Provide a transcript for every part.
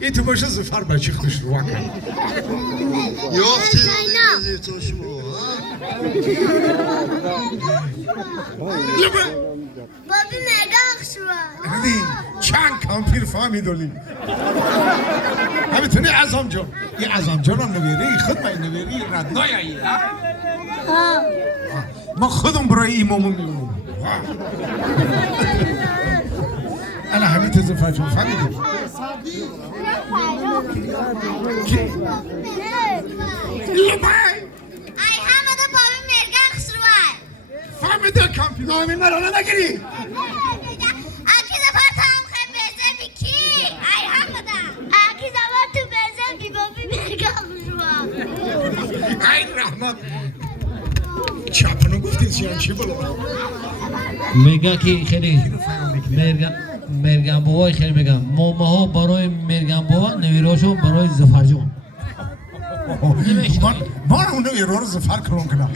این تو باشه زفر بچه خوش رو واقعا یافتی نمیدید تو شما بابی مرگان شما چند کامپیر فهمیدونی همینطوری عزام جان این عزام جان هم نویری خود من نویری ردنای ایی ما خودم برای امامو میمونم انا همین تزه فجم فهمیدیم ای همه بابی مرگان شما فهمیده کامپیر نامی مرانه نگیری اکی زفر تام خیلی بزن بی کی ای همه دا اکی زفر تو بزن بی بابی مرگان شما ای رحمت چپنو گفتید زیان چی بلو میگه که خیلی مرگم بابای خیلی میگم مامه ها برای مرگم بابا نویراشو برای زفرجان من اونو ایران زفر کلون کنم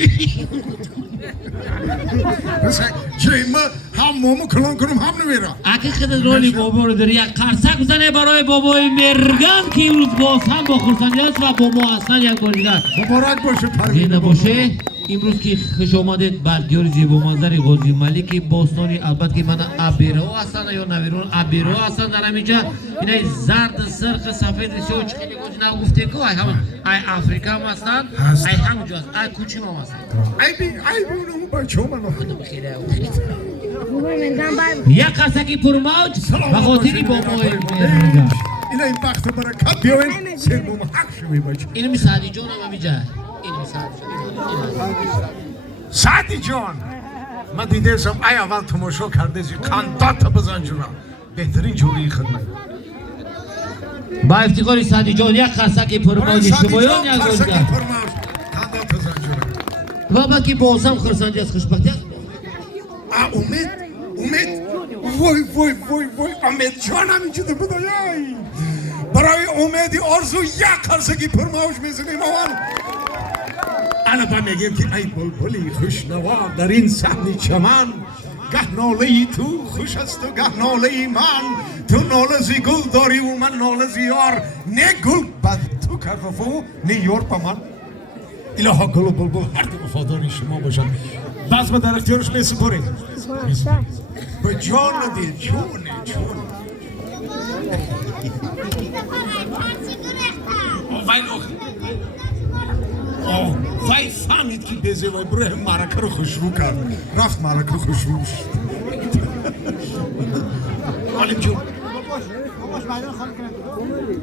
جای ما هم مومو کلون کنم هم نویرا اگه خیلی رولی بابا رو داری یک قرصک بزنه برای بابای مرگم که امروز باز هم با خورسندی هست و با ما هستن یک بار دیگر مبارک باشه پروین زنده باشه امروز که خوش آمدید بر دیار زیبا منظر غازی ملک باستانی البته که من ابیرو هستن یا نویرون ابیرو هستن در همینجا اینای زرد سرخ سفید سیاه خیلی گوش نگفته که ای همون ای افریقا هم هستن ای همونجا هست ای کوچی هم هستن ای بونم بچه منو یک قرصکی پرموج و خاطری با ما اینا این وقت برکت بیاین سرموم حق شوی بچه اینو می سعدی جان هم همینجا اینو می سعدی جان من دیده‌ام ای اول تماشا کرده زی قندات بزن جونا بهترین جوری خدمت با افتخار سعدی جان یک قرصکی پرموج شمایان یک روزگار قندات بزن جونا و با که بازم خرسندی از خوشبختی است امید وای امید جان همینجا در بدایای برای امیدی آرزو یک قرصکی پرموج میزنیم اول انا با میگم که ای بلبلی خوشنوا در این صحن چمن گه ناله ای تو خوش است و گه ناله ای من تو ناله زی گل داری و من ناله زی یار نه گل بد تو کرفو نه یار با من الها گل و بلبل هر دو وفاداری شما باشن بس با در اختیارش میسپاریم به جان دید چونه وای فهمید که بیزه وای بره مرکه رو خوشرو کرد رفت مرکه خوشروش علیم جون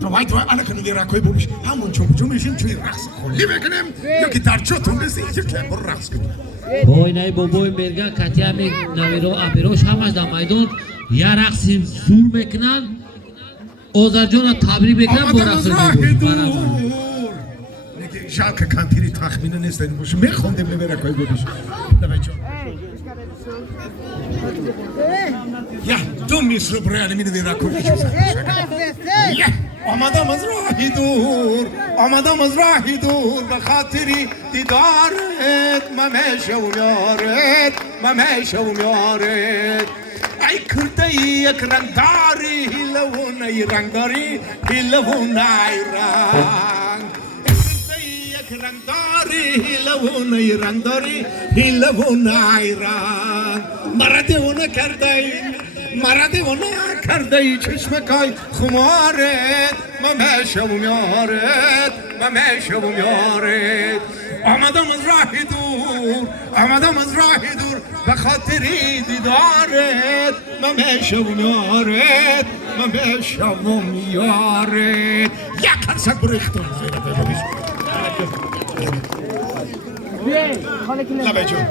وای انا کنو دی رکوی بولیش همون چون میشیم توی رقص خلی بکنیم یا که در چطور بسی اینجا که برو رقص کنیم بای نای بابای مرگا کتی همی نویرو ابیروش همش در میدون یا رقصی زور میکنن آذرجان تبری بکنن با رقص ژاک کانتیری تخمینه نیست این باشه میخوندیم نمیره کوی بودیش نمیچون یا دو میسر برای می نمیره کوی یا آمدم از راهی دور به خاطری دیدارت ممیشه و میارت ای کرده یک رنگداری هیلونه رنگداری هیلونه رنگ رنگداری هیلونه رنگ مرده کرده چشمکای خمارت ممیشه و میارت آمدم از راهی دور به خاطری دیدارت ممیشه و میارت یک قرصک بریختم لبه جون